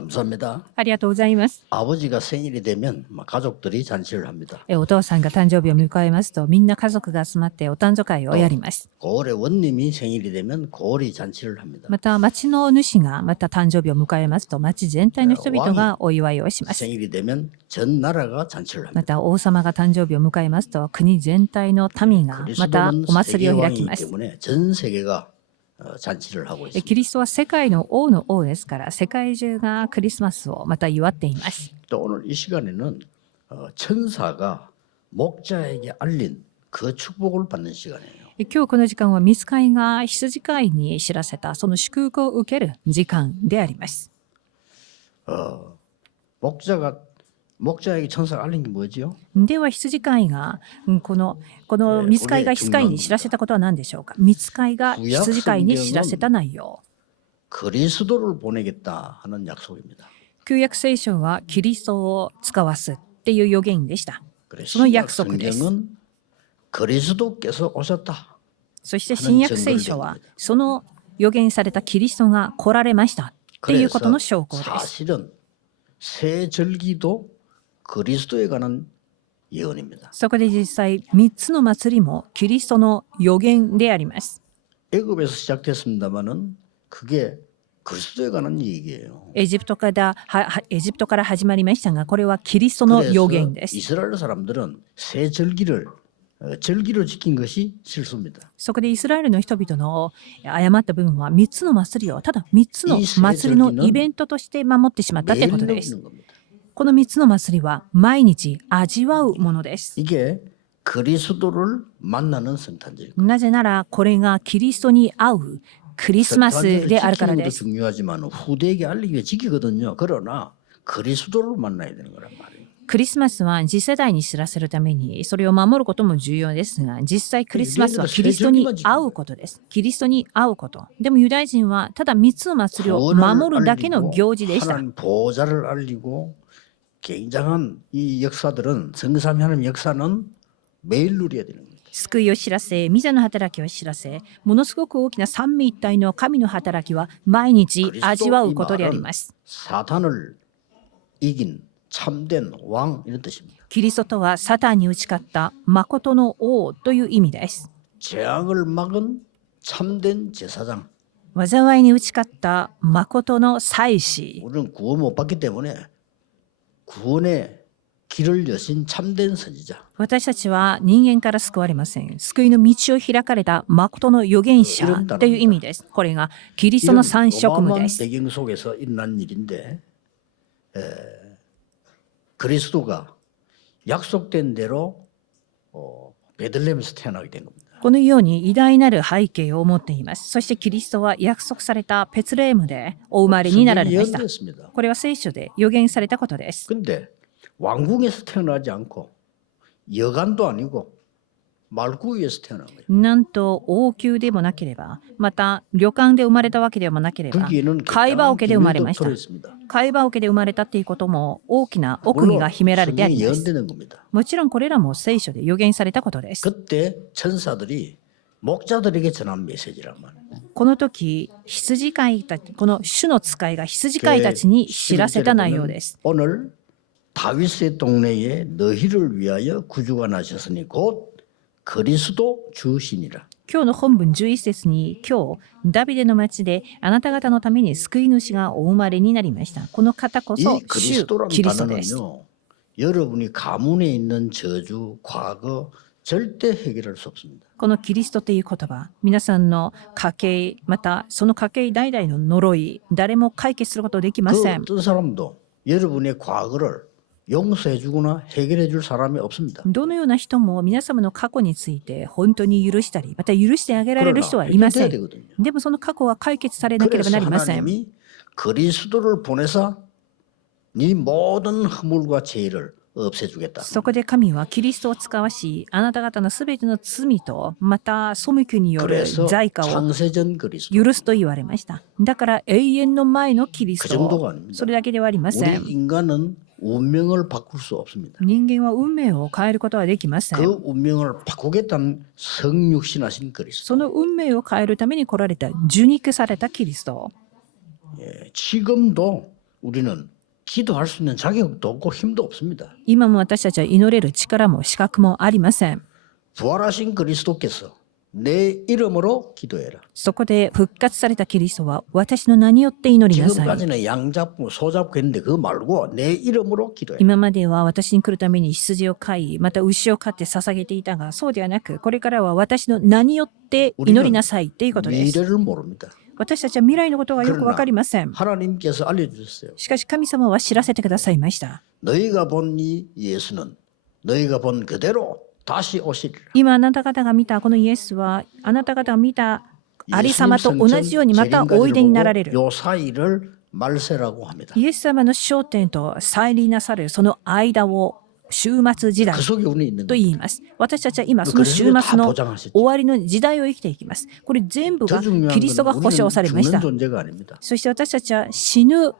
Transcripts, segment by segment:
감사합니다. ありがとうございます。 아버지가 생일이 되면 가족들이 잔치를 합니다. お父さんが誕生日を迎えますと、みんな家族が集まってお誕生会をやります。 고을의 원님이 생일이 되면 고을이 잔치를 합니다. また、町の主がまた誕生日を迎えますと、町全体の人々がお祝いをします。 생일이 되면 전 나라가 잔치를 ま 합니다. た、王様が誕生日を迎えますと、国全体の民がまた 그리스도는 お祭りを開き 세계왕이기 ます。 때문에 전 세계가 잔치를 하고 キ 있습니다. リストは世界の王の王ですから、世界中がクリスマスをまた祝っています。 또 오늘 이 시간에는 천사가 목자에게 알린 그 축복을 받는 시간이에요. 今日この時間は、御使いが羊飼いに知らせたその祝福を受ける時間であります。 목자에게 천사가 알린 게 뭐지요? では羊飼いがこの御使いが羊飼いに知らせたことは何でしょうか。御使いが羊飼いに知らせた内容。 그리스도를 보내겠다 하는 약속입니다. 旧約聖書はキリストを使わすっていう予言でした。 그래서 その 신약 約束です。 성경은 그리스도께서 오셨다. そして新約聖書はその予言されたキリストが来られましたっていうことの証拠です。 사실은 새 절기도 그리스도에 관한 예언입니다. そこで実際3つの祭りもキリストの予言であります。 애굽에서 시작됐습니다마는 그게 그리스도에 관한 얘기예요. エジプトから始まりましたが、これはキリストの予 그래서 言です。 이스라엘 사람들은 새 절기로 지킨 것이 실수입니다. そこでイスラエルの人々の誤った部分は3つの祭りをただ3つの祭りのイベントとして守ってしまったということ 매일 です。 넘는 겁니다. この3つの祭りは毎日味わうものです。 이게 그리스도를 만나는 성탄절. なぜならこれがキリストに会うクリスマス 성탄절을 であるから 지키는 で 것도 す。 중요하지만 후대에게 알리기 위해 지키거든요. 그러나 그리스도를 만나야 되는 거란 말이에요. クリスマスは次世代に知らせるためにそれを守ることも重要ですが、実際クリスマスはキリストに会うことです。キリストに会うこと。でもユダヤ人はただ3つの祭りを守るだけの行事でした。 하나님 보호자를 알리고 굉장한 이 역사들은 성삼위 하나님 역사는 매일 누려야 되는 겁니다. 救いを知らせ、御座の働きを知らせ、ものすごく大きな三位一体の神の働きは毎日味わうことであります。 사탄을 이긴 참된 왕 이런 뜻입니다. キリストとはサタンに打ち勝った誠の王という意味です。 재앙을 막은 참된 제사장. 災いに打ち勝った誠の祭司。 우리는 구원 못 받기 때문에 구원의 길을 여신 참된 선지자. 私たちは人間から救われません。救いの道を開かれた誠の預言者という意味です。これがキリストの三職務 어마어마한 です。 배경 속에서 일어난 일인데 그리스도가 약속된 대로 베들레헴에서 태어나게 된 겁니다. このように偉大なる背景を持っています。そしてキリストは約束されたペツレームでお生まれになられました。 예언됐습니다. これは聖書で予言されたことです。 근데 왕궁에서 태어나지 않고 여관도 아니고 말구에서 태어난 거예요. なんと王宮でもなければ、また旅館で生まれたわけでもなければ、 거기에는 会話桶で生まれま 비밀도 した。 들어있습니다. 会話桶で生まれたっていうことも大きな奥義が秘められてあ 성경이 ります。 예언되는 겁니다. もちろんこれらも聖書で予言されたことです。 그때 천사들이 목자들에게 전한 메시지란 말이에요. この時、羊飼いたち、この主の使いが羊飼いたちに知らせた内容です。 오늘 다윗의 동네에 너희를 위하여 구주가 나셨으니 곧 그리스도 주시니라. 今日の本文11節に、今日、ダビデの町であなた方のために救い主がお生まれになりました。この方こ 이 そ主 그리스도란 キリストです。 단어는요. 여러분이 가문에 있는 저주, 과거 절대 해결할 수 없습니다. このキリストという言葉、皆さんの家系、またその家系代々の呪い、誰も解決することできま 그 せん。 어떤 사람도 여러분의 과거를 용서해주거나 해결해줄 사람이 없습니다. どのような人も皆様の過去について本当に許したり、また許してあげられる人はいませ 해결돼야 ん。 되거든요. でもその過去は解決されなければな 그래서 りません。 하나님이 그리스도를 보내사 네 모든 허물과 죄를 없애주겠다. そこで神はキリストを使わし、あなた方のすべての罪と、また背きによる 그래서 罪過を 창세전 그리스도. 許すと言われました。だから永遠の前のキリス 그 ト 정도가 아닙니다. それだけではありませ 우리 ん。 인간은 운명을 바꿀 수 없습니다. 人間は運命を変えることはできません。 그 운명을 바꾸겠다는 성육신하신 그리스도. その運命を変えるために来られた受肉されたキリスト。 예, 지금도 우리는 기도할 수 있는 자격도 없고 힘도 없습니다. 今も私たちは祈れる力も資格もありません。 부활하신 그리스도께서 내 이름으로 기도해라. そこで復活されたキリストは私の名によって祈りなさい。 지금까지는 양 잡고 소 잡고 했는데 그거 말고 내 이름으로 기도해라. 今までは私に来るために羊を飼い、また牛を飼って捧げていたが、そうではなく、これからは私の名によって祈りなさいっていうことです。 미래를 모릅니다. 私たちは未来のことがよくわかりません。 하나님께서 알려주셨어요. しかし神様は知らせてくださいました。 너희가 본 이 예수는 너희가 본 그대로 다시 오시리라. 今あなた方が見たこのイエスは、あなた方が見たありさまと同じようにまたおいでになられる。 요 사이를 말세라고 합니다. イエス様の焦点と再臨なさるその間を終末時代 그 속에 우리 있는 と 거예요. 言います。私たちは今その終末の終わりの時代を生きていきます。これ全部が 더 중요한 キリストが 건 保証 우리는 されまし 죽는 た。 존재가 아닙니다. そして私たちは死ぬ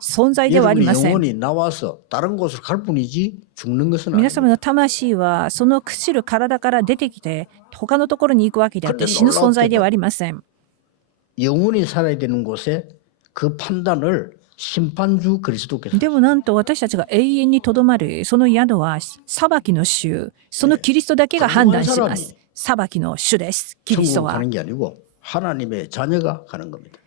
存在ではあり 여러분의 ません。 영혼이 나와서 다른 곳으로 갈 뿐이지 죽는 것은 皆 아닙니다. 様の魂はその朽ちる体から出てきて他のところに行くわけであって死ぬ存在ではありません。 영혼이 살아야 되는 곳에 그 판단을 심판주 그리스도께서 でもなんと私たちが永遠にとどまるその宿は裁きの主、そのキリストだけが判断します。裁きの主です。キリスト 천국 は。 가는 게 아니고 하나님의 자녀가 가는 겁니다.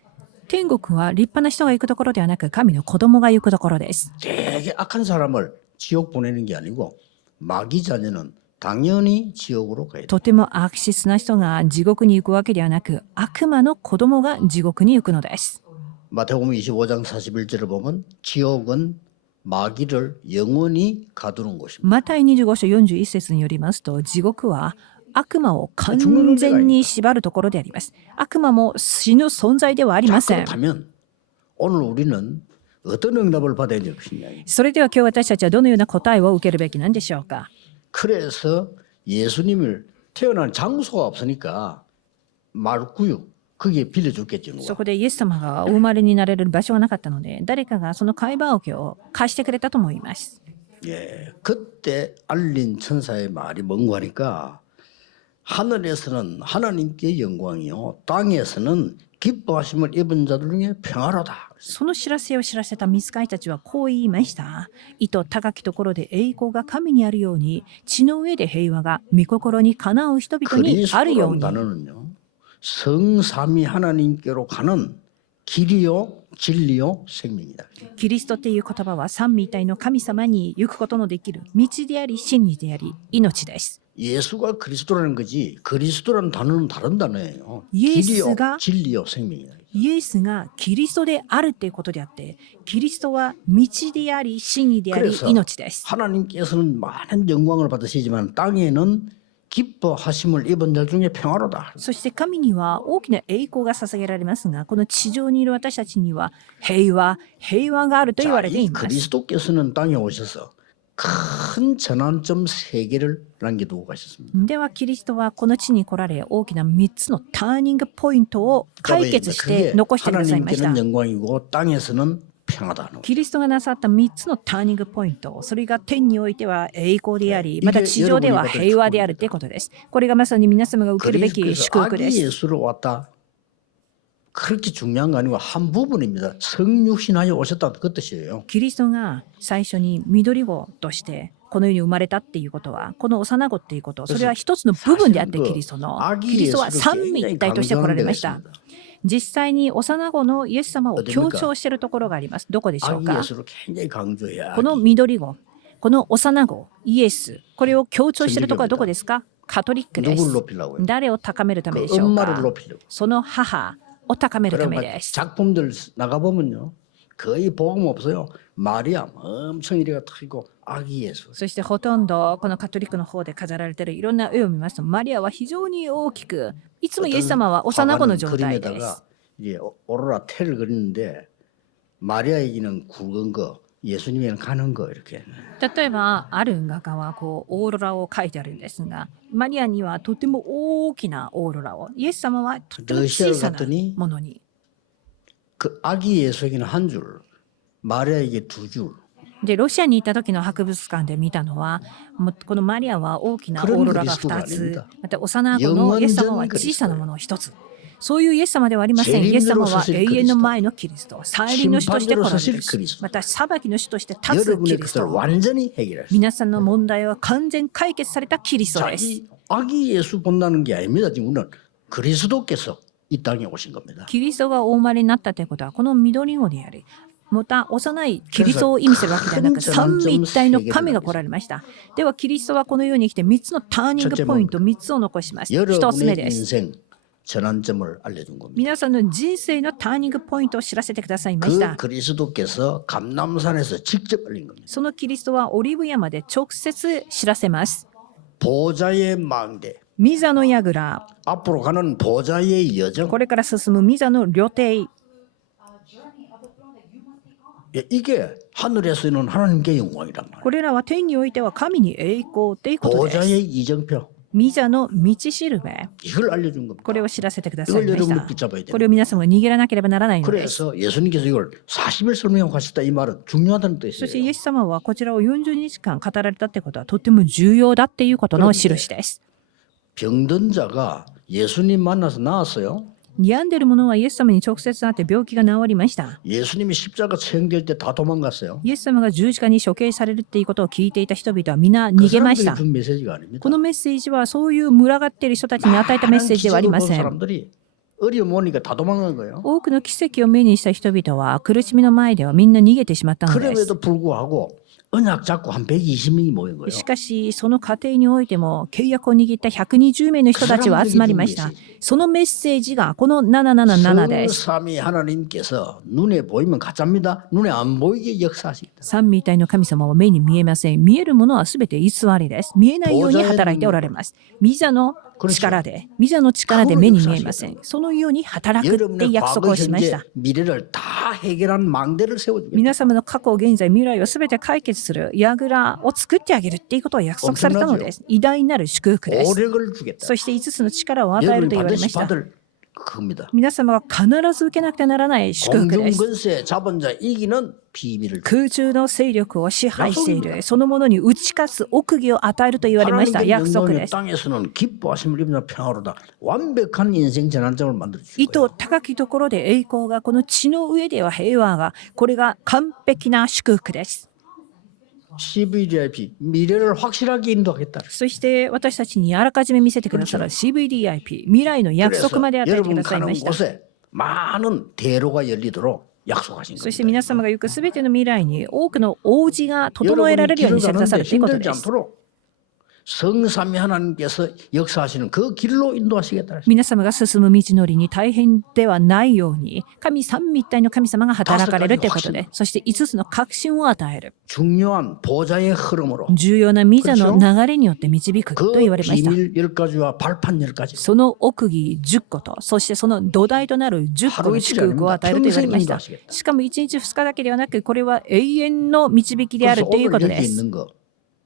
天国は立派な人が行くところではなく神の子供が行くところです。 되게 악한 사람을 지옥 보내는 게 아니고 마귀 자녀는 당연히 지옥으로 가야 돼. とても悪質な人が地獄に行くわけではなく悪魔の子供が地獄に行くのです。 마태복음 25장 41절을 보면 지옥은 마귀를 영원히 가두는 곳입니다. マタイ25章41節によりますと地獄は悪魔を完全に縛るところであります。悪魔も死ぬ存在ではありま 자, せん。 그렇다면 오늘 우리는 어떤 응답을 받아야 될 것이냐. それでは今日私たちはどのような答えを受けるべきなんでしょうか。 그래서 예수님을 태어난 장소가 없으니까 말구유 거기에 빌려줬겠죠. 누가. そこでイエス様がお生まれになれる場所がなかったので誰かがその貝羽桶を貸してくれたと思います。 예, 그때 알린 천사의 말이 뭔가 하니까 하늘에서는 하나님께 영광이요 땅에서는 기뻐하심을 입은 자들 중에 평화로다. その知らせを知らせた御使いたちはこう言いました。意図高きところで栄光が神にあるように地の上で平和が御心にかなう人々にあるよう 그리스도라는 に。 단어는요 성삼위 하나님께로 가는 길이요 진리요 생명이다. キリストっていう言葉は三位一体の神様に行くことのできる道であり真理であり命です。 예수가 그리스도라는 거지 그리스도라는 단어는 다른 단어예요. 예수가 길이요 진리요 생명이다. イエスがキリストであるっていうことであってキリストは道であり真理であり 그래서 命です。 하나님께서는 많은 영광을 받으시지만 땅에는 기뻐하심을 입은 자 중에 평화로다. そして神には大きな栄光が捧げられますがこの地上にいる私たちには平和があると言わ 자, れてい 이 ます。 그리스도께서는 땅에 오셔서 큰 전환점 세 개를 남겨두고 가셨습니다. ではキリストはこの地に来られ大きな3つのターニングポイントを解決して残してくださいました。 하나님께는 영광이고 땅에서는 평화다. キリストがなさった3つのターニングポイント、それが天においては栄光であり、また地上では平和であるということです。これがまさに皆様が受けるべき祝福で 아기 す。 예수로 왔다. 그렇게 중요한 거 아니고 한 부분입니다. 성육신하여 오셨다 그 뜻이에요. キリストが最初に緑子としてこの世に生まれたっていうことは、この幼子っていうこと、それは一つの部分であってキリストの、キリストは三位一体として来られました。実際に幼子のイエス様を強調しているところがあります。どこでしょう 아기 か。 예수를 굉장히 강조해야. この緑子、この幼子、イエス、これを強調しているところはどこですか。カトリックで 누굴 す。 높이려고요? 誰を高めるため 그 でしょう 엄마를 か。 높이려고. その母を高めるため 그러면 です。 작품들 나가 보면요. 거의 복음 없어요. 마리아 엄청 이래가 터지고 아기 예수. そしてほとんどこのカトリックの方で飾られているいろんな絵を見ますとマリアは非常に大きくいつもイエス様は幼子の状態です。 이제 오로라 테를 그리는데 마리아에게는 굵은 거, 예수님에게는 가는 거 이렇게. 例えばある画家はこうオーロラを描いてあるんですがマリアにはとても大きなオーロラをイエス様はとても小さなものに 그 아기 예수에게는 한 줄, 마리아에게 두 줄. でロシアに行った時の博物館で見たのはもうこのマリアは大きなオーロラが2つまた幼子のイエス様は小さなものを1つそういうイエス様ではありません。イエス様は永遠の前のキリスト、再臨の主として来られる主、また裁きの主として立つキ 여러분의 リスト。 것을 완전히 해결하시고 皆さんの問題は完全解決されたキリストです。 이 아기 예수 본다는 게 아닙니다. 지금 우리는 그리스도께서 이 땅에 오신 겁니다. キリストがお生まれになったということはこの緑子であり、また幼いキリストを意味するわけではなく、三位一体の神が来られました。ではキリストはこのように来て3つのターニングポイント3つを残します。1つ目 여러분의 です。 인생 전환점을 알려준 겁니다. 皆さんの人生のターニングポイントを知らせてくださいまし 그 た。 그리스도께서 감남산에서 직접 알린 겁니다. そのキリストはオリーブ山で直接知らせます。 보좌의 망대, ミザの櫓、 앞으로 가는 보좌의 여정. これから進むミザの旅程、 이게 하늘에서 있는 하나님께 영광이란 말이에요. これらは天においては神に栄光ということです。 보좌의 이정표. ミザの道しるべ、 이걸 알려준 겁니다. これを知らせてください 이걸 まし 여러분이 た。 붙잡아야 これを 돼요. 皆様が握らなければならないのです。 그래서 예수님께서 이걸 40일 설명하고 가셨다 이 말은 중요하다는 そして 뜻이에요. イエス様はこちらを40日間語られたってことはとても重要だっていうことの印です。 병든 자가 예수님 만나서 나았어요. 病んでいる者はイエス様に直接会って病気が治りました。 예수님이 십자가 처형될 때 다 도망갔어요. イエス様が十字架に処刑されるっていうことを聞いていた人々は皆 그 逃げまし 사람들이 た。 준 메시지가 아닙니다. このメッセージはそういう群がっている人たちに与えたメッセージではありま 본 せん。 사람들이 어려움 오니까 다 도망간 거예요. 多くの奇跡を目にした人々は苦しみの前ではみんな逃げてしまったのです。 그럼에도 불구하고 언약 잡고 한 120명이 모인 거예요. しかし、その過程においても契約を握った120名の人たちは集まりました。そのメッセージがこの777です。 성삼위 하나님께서 눈에 보이면 가짜입니다. 눈에 안 보이게 역사하시겠다. 三位一体の神様は目に見えません。見えるものはすべて偽りです。見えないように働いておられます。ミザの力で目に見えません。そのように働くって 여러분의 約束 과거, をしまし 현재, た。 미래를 다 해결한 망대를 세워주겠다. 皆様の過去、現在、未来をすべて解決する櫓を作ってあげるっていうことを約束されたのです。偉大なる祝福です。 오력을 주겠다. そして5つの力を与える 여러분이 と言われま 반드시 した。 받을 그겁니다. 皆様は必ず受けなくてはならない祝福です。 공중권세 자본자 이기는 비밀을 空中の勢力を支配している、そのものに打ち勝つ奥義を与えると言われました。 하나님의 約束 영광이 です。 땅에서는 기뻐하심을 입는 평화로다. 완벽한 인생 전환점을 만들어 意 주실 図 거예요. 高きところで栄光が、この地の上では平和が、これが完璧な祝福です。 CVDIP 미래를 확실하게 인도하겠다. そして私たちにあらかじめ見せてくださる CVDIP、未来の約 그래서 束まで与えてく 여러분 ださい 가는 ました。 곳에 많은 대로가 열리도록 약속하신 そして 겁니다. 皆様が行くすべての未来に多くの大路が整えら 여러분이 れるように 길을 してくださ 가는데 るということ 힘들지 です。 않도록 성삼위 하나님께서 역사하시는 그 길로 인도하시겠다. 皆様が進む道のりに大変ではないように、神三位一体の神様が働かれるということで、そして5つの確信を与える。 중요한 보좌의 흐름으로 重要なミザの流れによって導く 그 と言われました。 비밀 10가지와 발판 10가지 その奥義10個と、そしてその土台となる10個の祝福を与えると言われました。しかも1日2日だけではなく、これは永遠の導きである 그래서 という 오늘 こと 여기 です。 있는 거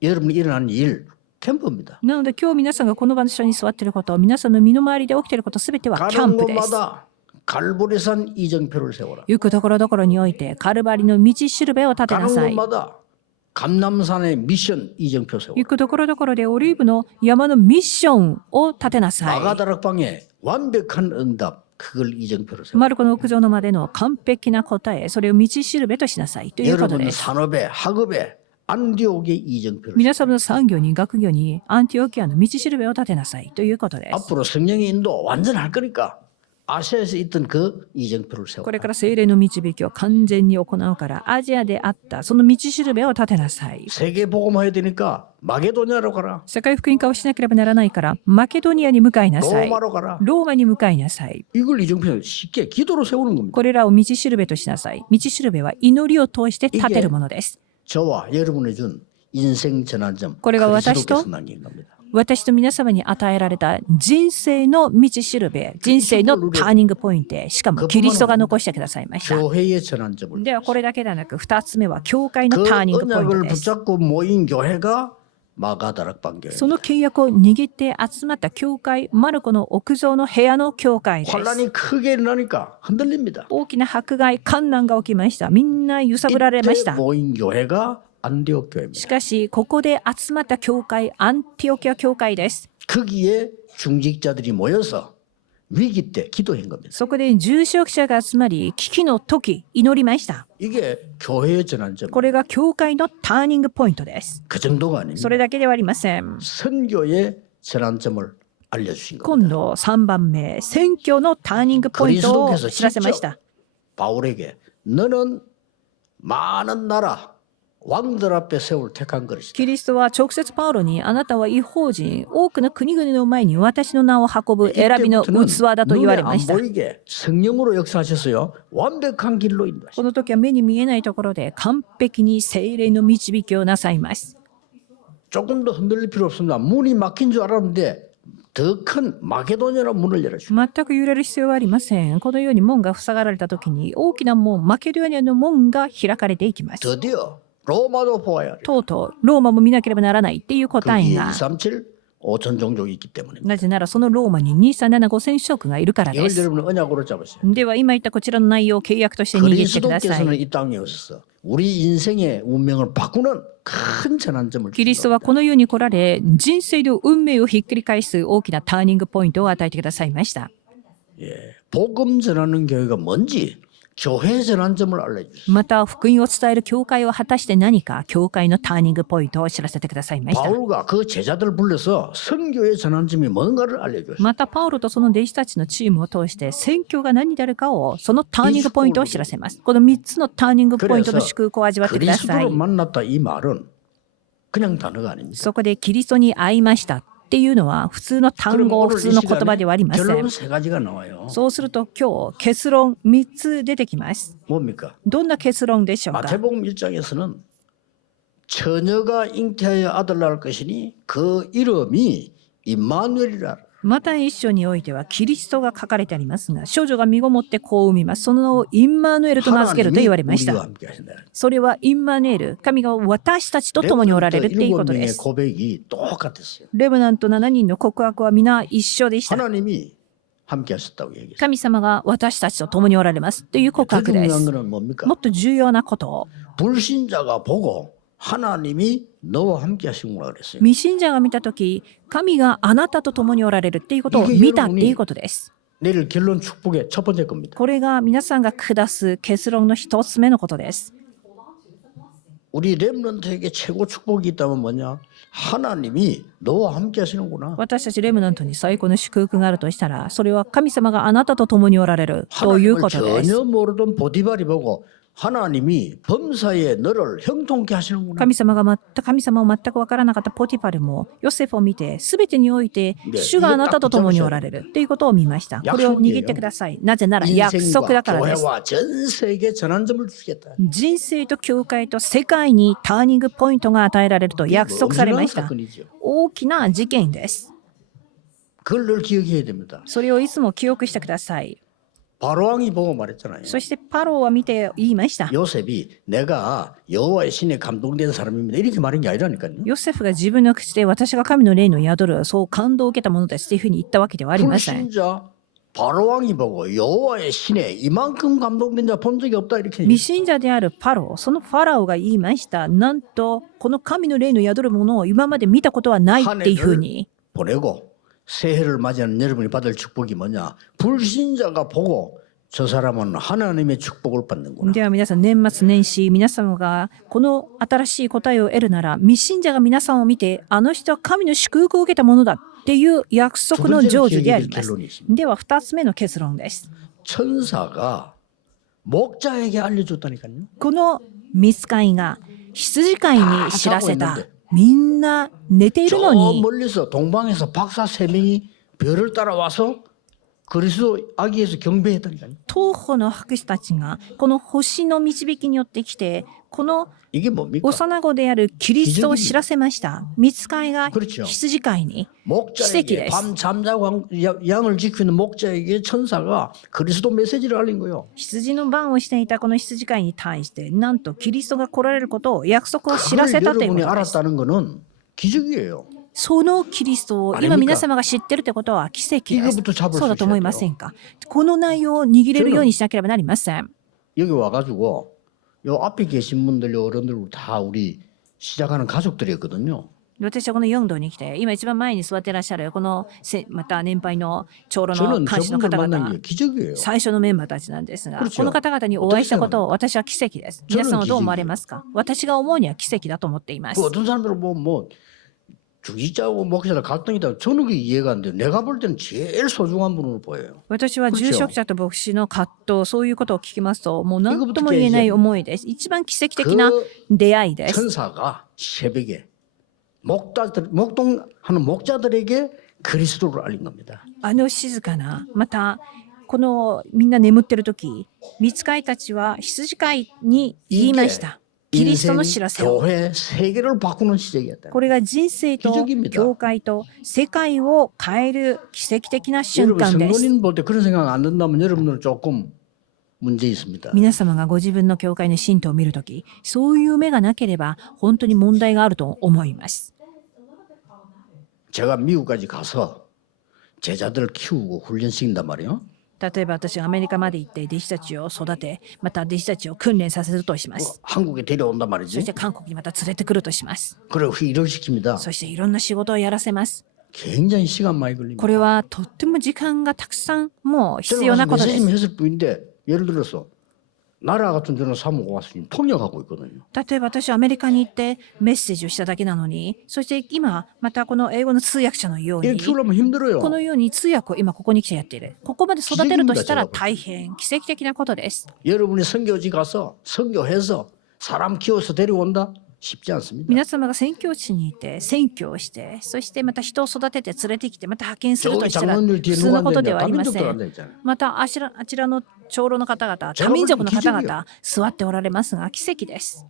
여러분이 일어나는 일 캠프입니다. なので今日皆さんがこの場所に座っていること、皆さんの身の回りで起きていることすべてはキャン 가는 プです。 곳마다 갈보리산 이정표를 세워라. 行くところどころにおいてカルバリの道しるべを立てな 가는 さい。 곳마다 감남산의 미션 이정표 세워라. 行くところどころでオリーブの山のミッションを立てなさい。 마가다락방에 완벽한 응답 그걸 이정표로 세워라. マルコの屋上のまでの完璧な答え、それを道しるべとしなさいということ 여러분 です。 산업에 학업에 안디옥의 이정표를 皆様の産業に学業にアンティオキアの道しるべを立てなさいということです。 앞으로 성령의 인도 완전할 거니까 아시아에서 있던 그 이정표를 こ 세워라. れから聖霊の導きを完全に行うからアジアであったその道しるべを立てなさい。 세계 복음화해야 되니까 마게도냐로 가라. 世界福音化をしなければならないからマケドニアに向かいなさい。 로마로 가라. ローマに向かいなさい。 이걸 이정표 쉽게 기도로 세우는 겁니다. これらを道しるべとしなさい。道しるべは祈りを通して立てるものです。 저와 여러분의 준 인생 전환점 これが私と 그리스도께서 남긴 겁니다. 私と皆様に与えられた人生の道しるべ、人生のターニングポイント、しかもキリストが残してくださいました。 교회의 전환점을 ではこれだけではなく2つ目は教会の 그 ターニングポイント 언약을 です。 붙잡고 모인 교회가 마가다락방 교회. その契約を握って集まった教会、マルコの屋上の部屋の教会です。 환란이 크게 일어나니까 흔들립니다. 大きな迫害、困難が起きました。みんな揺さぶられまし 이때 た。 모인 교회가 안디옥 교회입니다. しかし、ここで集まった教会、アンティオキア教会です。 거기에 중직자들이 모여서 위기 때 기도한 겁니다. そこで重症者が集まり、危機の時、祈りました。 이게 교회의 전환점. これが教会のターニングポイントです。 그 정도가 아닙니다. それだけではありません。 선교의 전환점을 알려주신 今 겁니다. 度3番目、宣教のターニングポイントを知らせました。 바울에게 너는 많은 나라 왕들 앞에 세울 택한 것이다. キリストは直接パウロに、あなたは異邦人、多くの国々の前に私の名を運ぶ選びの器だと言われました。 눈에 안 보이게 성령으로 역사하셨어요. 완벽한 길로 こ 인도하셨어요. の時は目に見えないところで完璧に聖霊の導きをなさいます。 조금 더 흔들릴 필요 없습니다. 문이 막힌 줄 알았는데 더 큰 마게도냐로 문을 열어주고 全く揺れる必要はありません。このように門が塞がられた時に大きな門、マケドニアの門が開かれていきます。 드디어 로마도 보아야 돼. とうとうローマも見なければならないっていう答え 거기 が、 237 5천 종족이 있기 때문입니다. なぜならそのローマに2375000諸がいるからで 이걸 す。 여러분 언약으로 잡으세요. では今言ったこちらの内容を契約として握ってくださ 그리스도께서는 い。 이 땅에 오셔서 우리 인생의 운명을 바꾸는 큰 전환점을 キリスト 주신 はこの世に来られ、人生の運命をひっくり返す大きなターニングポイントを与えてくださいました。 겁니다. 예, 복음 전하는 교회가 뭔지 교회 전환점을 알려주셨어요. また福音を伝える教会は果たして何か、教会のターニングポイントを知らせてくださいました。 바울과 그 제자들을 불러서 선교의 전환점이 뭔가를 알려줬어요. またパウロとその弟子たちのチームを通して宣教が何であるかを、そのターニングポイントを知らせます。この3つのターニングポイントの祝福を味わってください 그리스도로 。 만났다 이 말은 그냥 단어가 아닙니다. そこでキリストに会いましたっていうのは普通の単 그럼 語、 오늘 普 이 通の言葉ではありませ 결론 ん。 3가지가 나와요. そうすると今日結論3つ出てきます。 뭡니까? どんな結論でしょうか。 마태복음 1장에서는 처녀가 잉태하여 아들 낳을 것이니 그 이름이 임마누엘이라. また一緒においてはキリストが書かれてありますが、少女が身ごもって子を産みます。その名をインマヌエルと名付けると言われまし 우리와 た。 함께 하신다. それはインマヌエル、神が私たちと共におられるっていうことで 7명의 す。 고백이 똑같았어요. レブナント7人の告白は皆一緒でした。 하나님이 함께 하셨다고 얘기했어요. 神様が私たちと共におられますという告 더 白で 중요한 す。 것은 뭡니까? もっと重要なことを、 불신자가 보고 하나님이 너와 함께 하시구나 그랬어요. 未信者が見たとき、神があなたと共におられるっていうことを見たっていうことです。 내일 결론 축복의 첫 번째 겁니다. これが皆さんが下す結論の一つ目のことです。 우리 렘넌트에게 최고 축복이 있다면 뭐냐? 하나님이 너와 함께 하시는구나. 私たちレムナントに最高の祝福があるとしたら、それは神様があなたと共におられるという 하나님을 ことです。 전혀 모르던 보디발이 보고 하나님이 범사에 너를 형통케 하시는구나. 神様を全く分からなかったポティファルもヨセフを見て、すべてにおいて主があなたと共におられるということを見ました。これを握ってください。なぜなら約束だ 인생과 からです。 교회와 전 세계 전환점을 주겠다. 人生と教会と世界にターニングポイントが与えられると約束されま 엄청난 した。 사건이죠. 大きな事件です。 그걸 늘 기억해야 됩니다. それをいつも記憶してください。 바로왕이 보고 말했잖아요. そしてパロは見て言いました。 요셉이 내가 여호와의 신에 감동된 사람입니다. 이렇게 말한 게 아니라니까요. ヨセフが自分の口で私が神の霊の宿る、そう感動を受けたものですというふうに言ったわけではありません。 불신자 바로왕이 보고 여호와의 신에 이만큼 감동된 자 본 적이 없다 이렇게 未信者であるパロ、そのファラオが言いました。なんと、この神の霊の宿るものを今まで見たことはないっていうふうに。 보내고 새해를 맞이하는 여러분이 받을 축복이 뭐냐? 불신자가 보고 저 사람은 하나님의 축복을 받는구나. では皆さん、年末年始、皆様がこの新しい答えを得るなら、未信者が皆さんを見て、あの人は神の祝福を受けたものだっていう約束の成就であります。では、2つ目の結論です。 천사가 목자에게 알려줬다니까요. この御使いが羊飼いに知らせた。みんな寝ているの 저 に、 멀리서 동방에서 박사 3명이 별을 따라와서 그리스도 아기에서 경배했다니까요. 東方の博士たちがこの星の導きによってきて、この 이게 뭡니까? 幼子であるキリストを知らせました。御使いが 그렇죠. 羊飼いに 목자에게 기적이랬어. 밤 잠자고 양을 지키는 목자에게 천사가 그리스도 메시지를 알린 거예요. 羊の番をしていたこの羊飼いに対して、なんとキリストが来られることを約束を知ら 그걸 せたというこ 여러분이 とです。 알았다는 거는 기적이에요. そのキリストを今皆様が知っているということは奇跡です。 이거부터 잡을 そう 수 だと思い 있어야 ませ 돼요. んか。この内容を握れるようにしなければなりません。 여기 와가지고 요 앞에 계신 분들 어른들 다 우리 시작하는 가족들이었거든요. 私はこの4道に来て、今一番前に座ってらっしゃる、このまた年配の長老の 저는 監視の 저분들 方 만난 々、 게 기적이에요. 最初のメンバーたちなんですが、 그렇죠 この方々にお会いしたことを私は奇跡です。皆さんはどう思われますか？私が思うには奇跡だと思っていま 그 す。 어떤 사람들은 뭐 주기자하고 목사랑 갈등이다. 저는 그게 이해가 안 돼요. 내가 볼 때는 제일 소중한 분으로 보여요. 私は 그렇죠 住職者と牧師の葛藤、そういうことを聞きますと、もう何 이거부터 とも言えない思いです。一番奇跡的な 그 出会いです。 천사가 새벽에 목동하는 목자들에게 그리스도를 알린 겁니다. あの静かな、またこのみんな眠ってる時、御使いたちは羊飼いに言いました。キリストの知らせを。 교회 세계를 바꾸는 시작이었다. これが人生と 기적입니다 教会と世界を変える奇跡的な瞬 여러분 間です。 성도님 볼 때 그런 생각 안 든다면 여러분들은 조금 문제 있습니다. 皆様がご自分の教会の信徒を見るとき、そういう目がなければ本当に問題があると思います。 제가 미국까지 가서 제자들을 키우고 훈련시킨단 말이에요. 例えば私がアメリカまで行って弟子たちを育て、また弟子たちを訓練させるとします。 한국에 데려온단 そ 말이지. して韓国にまた連れてくるとします。 그리고 일을 시킵니다. そしていろんな仕事をやらせます。 굉장히 시간 많이 걸립니다. これはとっても時間がたくさんもう必要な 저는 ことで 메시지만 す。 했을 뿐인데 예를 들어서 나라 같은 데는 사무고 와서 지금 통역하고 있거든요. 例えば私はアメリカに行ってメッセージをしただけなのに、そして今またこの英語の通訳者のよう 얘 に、 키우려면 힘들어요. このように通訳を今ここに来てやっている。ここまで育てるとしたら大変奇跡的なことです。 여러분이 선교지 가서 선교해서 사람 키워서 데려온다? 쉽지 않습니다. 皆様が宣教地にいて宣教をして、そしてまた人を育てて連れてきてまた派遣すると 저기 したら 장로님들 뒤에 普通 누가 のことで 앉아있냐? はありませ 다민족들 ん。 앉아있잖아요. またあちらの長老の方々、多民族の方々座っておられますが奇跡です。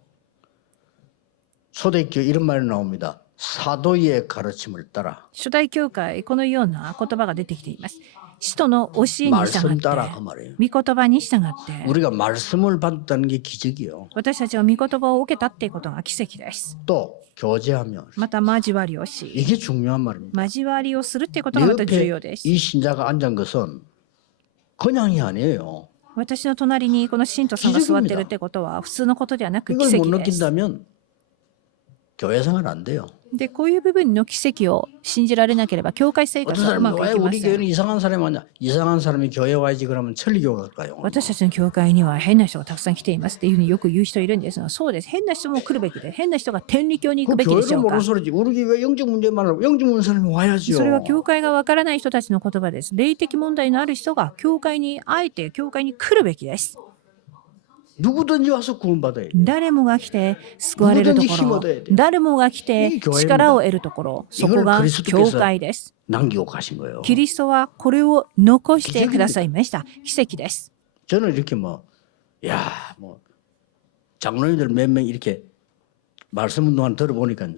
초대교회 이런 말이 나옵니다. 사도의 가르침을 따라 初代教会、このような言葉が出てきています。使徒の教えに従 말씀 って 따라 그 말이에요. 御言葉に従って 우리가 말씀을 받았다는 게 기적이요. 私たちは御言葉を受けたっていうことが奇跡です。 또 교제하며 また交わりをし、 이게 중요한 말입니다. 交わりをするっていうこと 내 がまた重 옆에 要です。 이 신자가 앉은 것은 그냥이 아니에요. 私の隣にこの信徒さんが座ってるってことは普通のことではなく奇 이걸 못 跡です。 느낀다면 교회 생활 안 돼요. で、こういう部分の奇跡を信じられなければ教会生 어떤 活はうま 사람이 くい 왜 きま 우리 せ 교회는 ん。 이상한 사람이 왔냐? 이상한 사람이 교회 와야지 그러면 천리교 갈까요? 私たちの教会には変な人がたくさん来ていますっていうふうによく言う人いるんですが、そうです。変な人も来るべきで、変な人が天理教に行 그 くべきでし 교회를 ょうか 모르는 。 소리지. 우리 왜 영적 문제만 하고 영적 문제 사람이 와야지요. それは教会がわからない人たちの言葉です。霊的問題のある人が教会にあえて教会に来るべきです。 누구든지 와서 구원받아야 돼요. 誰もが来て救われるところ、誰もが来て力を得るところ、そこが教会です。 남기고 가신 거예요. キリストはこれを残してくださいました。奇跡です。 저는 이렇게 장로님들 몇 명 이렇게 말씀 운동을 들어보니까요.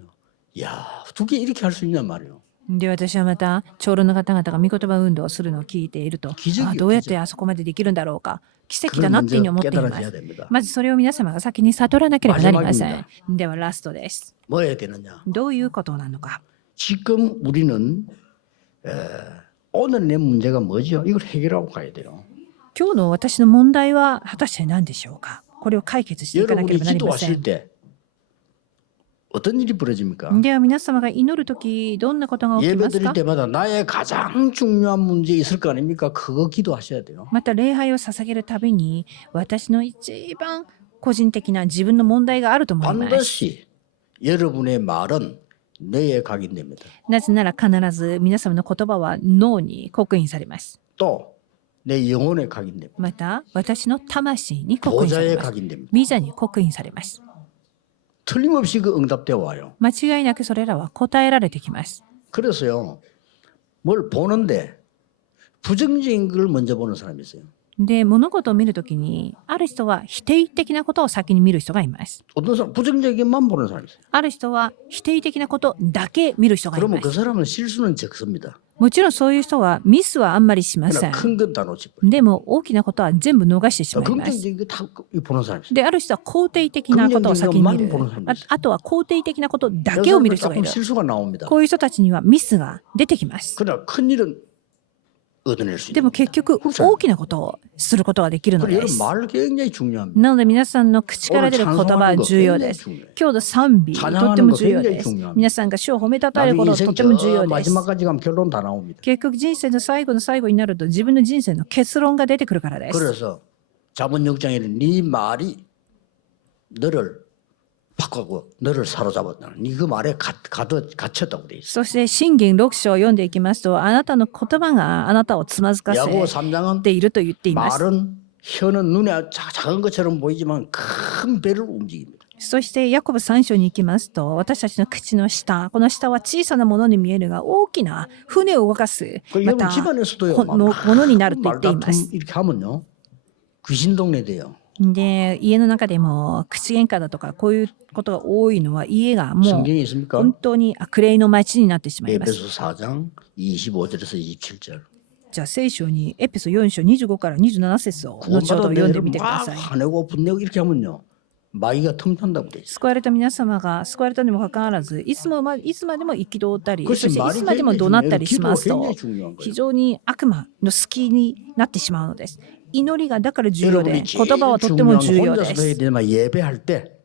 야, 어떻게 이렇게 할 수 있냔 말이에요. で、私はまた長老の方々が御言葉運動をするのを聞いていると、どうやってあそこまでできるんだろうか、奇跡だなっていうふうに思っています。まずそれを皆様が先に悟らなければなりません。ではラストです。 뭐 해야 되느냐? どういうことなのか。 지금 우리는 오늘 내 문제가 뭐죠? 이걸 해결하고 가야 돼요. 今日の私の問題は果たして何でしょうか。これを解決していかなけれ 여러분이 ばなりません。 기도하실 때 어떤 일이 벌어집니까? では皆様が祈るときどんなことが起きま 예배 す 드릴 か。 때마다 나의 가장 중요한 문제 있을 거 아닙니까? 그거 기도하셔야 돼요. また礼拝を捧げるたびに私の一番個人的な自分の問題があると思います。 반드시 여러분의 말은 뇌에 각인됩니다. なぜなら必ず皆様の言葉は脳に刻印されます。 또 내 영혼에 각인됩니다. また私の魂に刻印さ 보좌에 れます。 각인됩니다. 御座に刻印されます。 틀림없이 그 응답되어 와요. 間違いなくそれらは答えられてきます。 그래서요. 뭘 보는데 부정적인 걸 먼저 보는 사람이 있어요. で、物事を見るときにある人は否定的なことを先に見る人がいます。 어떤 사람 부정적인만 보는 사람이 있어요. ある人は否定的なことだけ見る人がい 그러면 ま 그 す。 사람은 실수는 적습니다. もちろんそういう人はミスはあんまりしませ 그러나 ん。 큰 건 다 놓치고. でも大きなことは全部逃してしまいます。 긍정적인 거 다 보는 사람이 있어요. で、ある人は肯定的なことを先に見る。あとは肯定的なことだけを見る人がい 조금 る。 실수가 나옵니다. こういう人たちにはミスが出てきます。 그러나 큰 일은 얻어낼 수 で 있는 も結局 大きなことをすることができるの 그래서 で 여러분 す。 말 굉장히 중요합니다. なので皆さんの口から出る言葉は重要です。今日の賛美、とっても重要です。皆さんが主を褒めたたえる 나중에 ことはと 인생 ても重要 저 です。 마지막까지 가면 결론 다 나옵니다. 結局人生の最後の最後になると自分の人生の結論が出てくるからです。 그래서 자문 6장에는 네 말이 너를 바꾸고 너를 사로잡았다. 네 그 말에 갇혔다고 돼 있어. そして信玄6章を読んでいきますと、あなたの言葉があなたをつまずかせ 야고보 3장은 ていると言っています。 말은 혀는 눈에 작은 것처럼 보이지만 큰 배를 움직입니다. そしてヤコブ3章に行きますと、私たちの口の下、この下は小さなものに見えるが大きな船を動かす、 그 ま 여러분 た 집안에서도요. ものになると言っています。 이렇게 하면요. 귀신 동네 돼요. で、家の中でも口喧嘩だとかこういうことが多いのは家がもう 성경에 있습니까? 本当に悪霊の町になってしまいます。 에베소 4장 25절에서 27절. じゃあ聖書にエペソ4章25から27節を後ほど 구원받은 読んでみ 내를 てくだ 막 さい。 화내고 분내고 이렇게 하면요. 마귀가 틈탄다고 돼 있어. 救われた皆様が救われたにもかかわらずいつまでも憤ったり、そ 그것이 してい 말이 つまでも怒鳴ったりし 기도가 ますと 굉장히 중요한 非 거예요. 常に悪魔の隙になってしまうのです。祈りがだから重要で 여러분이 言葉はとっても 제일 重要 중요한 で 혼자서 해야 す。 되지만 예배할 때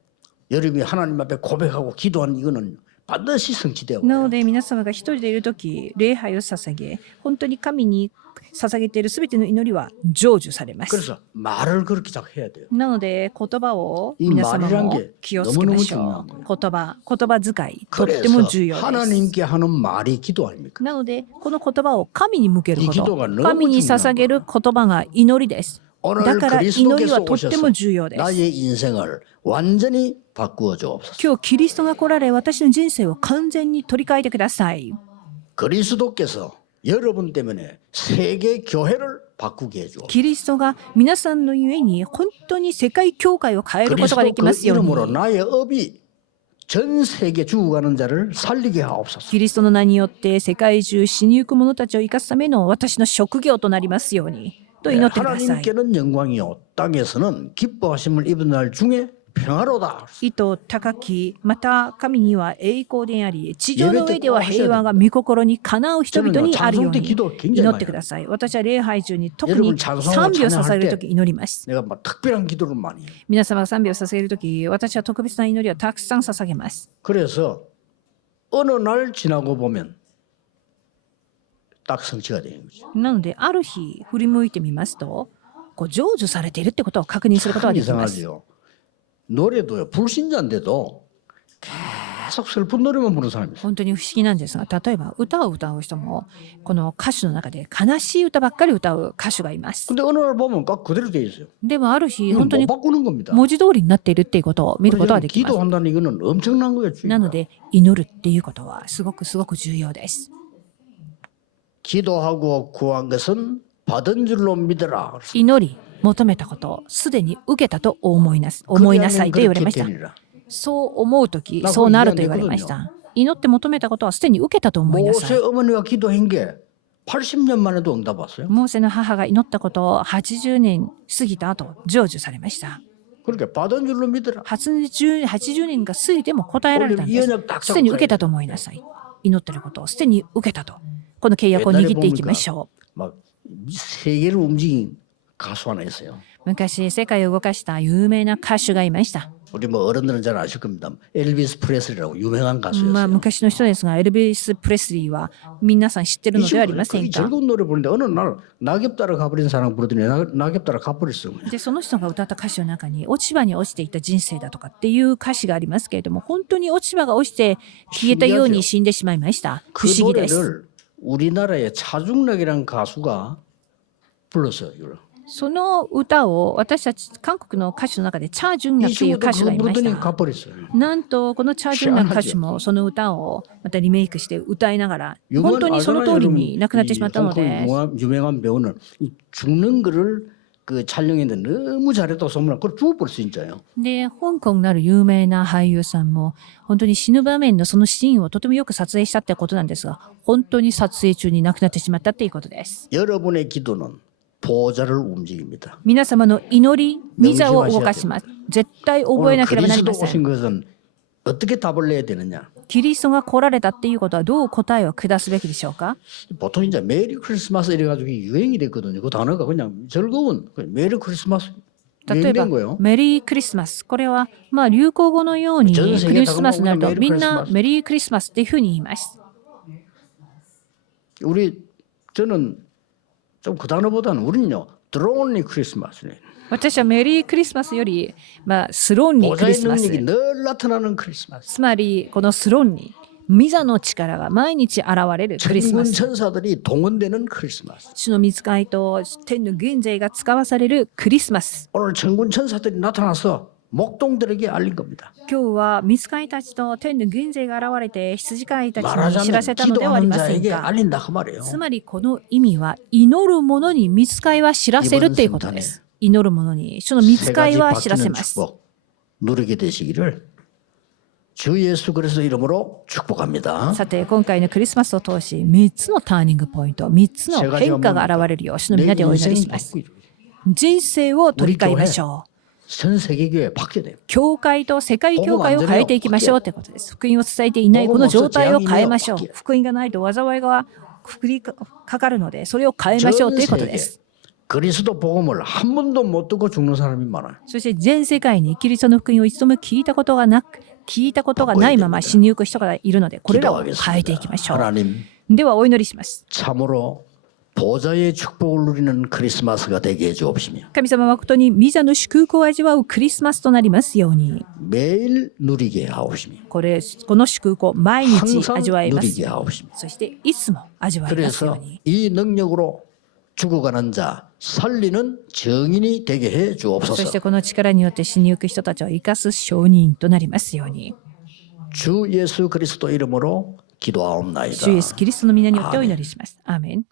여러분이 하나님 앞에 고백하고 기도하는 이거는 반드시 성취되고 なので皆様が一人でいるとき礼拝を捧げ、本当に神に捧げているすべての祈りは成就されます。 그래서 말을 그렇게 잘 해야 돼요. なので言葉を 이 皆様 말이란 も 게 気をつけましょ 너무너무 う。 중요한 言葉遣いとって 그래서 も重要です。 하나님께 하는 말이 기도 아닙니까? なのでこの言葉を神に向けるこ 이 기도가 と、 너무 神に捧げる言葉が祈りです。 오늘 だから祈り 그리스도께서 はとっても 오셔서 重要です。 나의 인생을 완전히 바꾸어 주옵소서. 今日キリストが来られ、私の人生を完全に取り替えてください。 그리스도께서 여러분 때문에 세계 교회를 바꾸게 해 주옵소서. キリストが皆さんのゆえに本当に世界教会を変えることがで 그리스도 き 그 ますよう 이름으로 に。 나의 업이 전 세계 죽어가는 자를 살리게 하옵소서. キリストの名によって世界中死にゆく者たちを生かすための私の職業となりますようにと 네, 祈ってください。 하나님께는 영광이요 땅에서는 기뻐하심을 입은 날 중에 평화로다. 意図高き、また神には栄光であり、地上の上では平和が御心にかなう人々にあるように祈ってください。私は礼拝中に特に賛美を捧げるとき祈ります。 내가 막 특별한 기도를 많이 해. 皆様が賛美を捧げるとき、私は特別な祈りをたくさん捧げます。 그래서 어느 날 지나고 보면 딱 성취가 되는 거죠. なので、ある日振り向いてみますと、こう成就されているってことを確認することが 참 できます。 이상하죠. 노래도요. 불신자인데도 계속 슬픈 노래만 부르는 사람이 있어요. 本当に不思議なんですが、例えば歌を歌う人もこの歌詞の中で悲しい歌ばっかり歌う歌手がいます。 근데 어느 날 보면 딱 그대로 돼 있어요. でもある日 이건 本当 못 に 바꾸는 겁니다. 文字通りになっているっていうことを見ることができます。 기도한다는 이거는 엄청난 거예요. なので祈るっていうことはすごく重要です。 기도하고 구한 것은 받은 줄로 믿어라. 祈り求めたことをすでに受けたと思いなさいと言われました。そう思うとき、そうなると言われました。祈って求めたことはすでに受けたと思いなさ 모세 い。 어머니가 기도한 게 80년 만에도 응답 왔어요. モーセの母が祈ったことを80年過ぎた後成就されました。 그러니까 받은 줄로 믿어라. 80年が過ぎても答えられたんで 이 す。 언약 딱 すでに 잡고 受けたと思いなさい。祈ってることをすでに受けたと。この契約を握っていきましょう。 막 세계를 움직인 가수 하나 있어요. 昔世界を動かした有名な歌手がいました。 우리 뭐 어른들은 잘 아실 겁니다. 엘비스 프레슬리라고 유명한 가수였어요. 昔の人ですが、エルビス・プレスリーは皆さん知ってるのではありません 이 か。 즐거운 노래 부르는데 어느 날 낙엽 따라 가버린 사람 부르더니 낙엽 따라 가버렸어요. でその人が歌った歌詞の中に落ち葉に落ちていた人生だとかっていう歌詞がありますけれども、本当に落ち葉が落ちて消えたように死んでしまいました。不 그 思議です。 노래를 우리나라의 차중락이라는 가수가 불렀어요. 이걸. その歌を私たち韓国の歌手の中でチャー・ジュンナ이 っていう 친구도 歌手が 그거 いまし 부르더니 た。 가버렸어요. なんとこのチャー・ジュンナ歌手もその歌をまたリメイクして歌いながら本当にその通りに亡くなってしまったので、 유명한 배우는 이 죽는 거를 그 촬영했는데 너무 잘했다고 소문나. 그걸 죽어버렸어 진짜요. で香港なる有名な俳優さんも本当に死ぬ場面のそのシーンをとてもよく撮影したってことなんですが、本当に撮影中に亡くなってしまったっていうことです。 여러분의 기도는 보좌를 움직입니다. 皆様の祈り、御座を動かします。絶対覚え 오늘 なければなり 그리스도 ません。 오신 것은 어떻게 답을 내야 되느냐? キリストが来られたっていうことはどう答えを下すべきでしょうか？ 보통 이제 메리 크리스마스 이래가지고 유행이 됐거든요. 그 단어가 그냥 즐거운 메리 크리스마스 例えば 유행된 거예요. メリークリスマス、これはまあ流行語のように全世界クリスマスになるとメリーみんクリスマスなメリークリスマスっていうふうに言います。 저는 좀 그 단어보다는 우리는요 드론리 크리스마스네. 私はメリークリスマスより、スロンリークリ 보좌의 スマス、 능력이 늘 나타나는 크리스마스. つまりこのスロンリー、御座の力が毎日現れるクリスマ 천군 ス。 천사들이 동원되는 크리스마스. 主の御使いと天の軍勢が使わされるクリスマス。 오늘 천군 천사들이 나타나서 목동들에게 알린 겁니다. 今日は御使いたちと天の軍勢が現れて羊飼いたちに知ら 말하자면 せたのではあり 기도하는 ません 자에게 か。 알린다 그 말이에요. つまりこの意味は祈る者に御使いは知らせるっていうことです。祈る者に主の御 세 使い 가지 は知らせ 바뀌는 ます。 축복 누리게 되시기를 주 예수 그리스도 이름으로 축복합니다. さて今回のクリスマスを通し3つのターニングポイント、3つの変化が現れるよう主の皆でお祈りします。 人生を取り替えましょう。 전 세계교회 바뀌어야 돼요. 教会と世界教会を変えていきましょうということです。福音を伝えていないこの状態を変えましょう。福音がないと災いが降りかかるので、それを変えましょうということです。 그리스도 복음을 한 번도 못 듣고 죽는 사람이 많아요. そして全世界にキリストの福音を一度も聞いたことがないまま死にゆく人がいるので、これらを変えていきましょう。 하나님 ではお祈りします。 참으로 보좌의 축복을 누리는 크리스마스가 되게 해주옵시며 神様は誠に御座の祝福を味わうクリスマスとなりますように、 매일 누리게 하옵시며 この祝福を毎日 항상 味わいます。 누리게 하옵시며 そしていつも味わいますよう 그래서 に。 이 능력으로 죽어가는 자 살리는 증인이 되게 해 そし 주옵소서. てこの力によって死にゆく人たちを生かす証人となりますように。 주 예수 그리스도 이름으로 기도하옵나이다. 主イエスキリストの皆によってお祈りします。アーメン。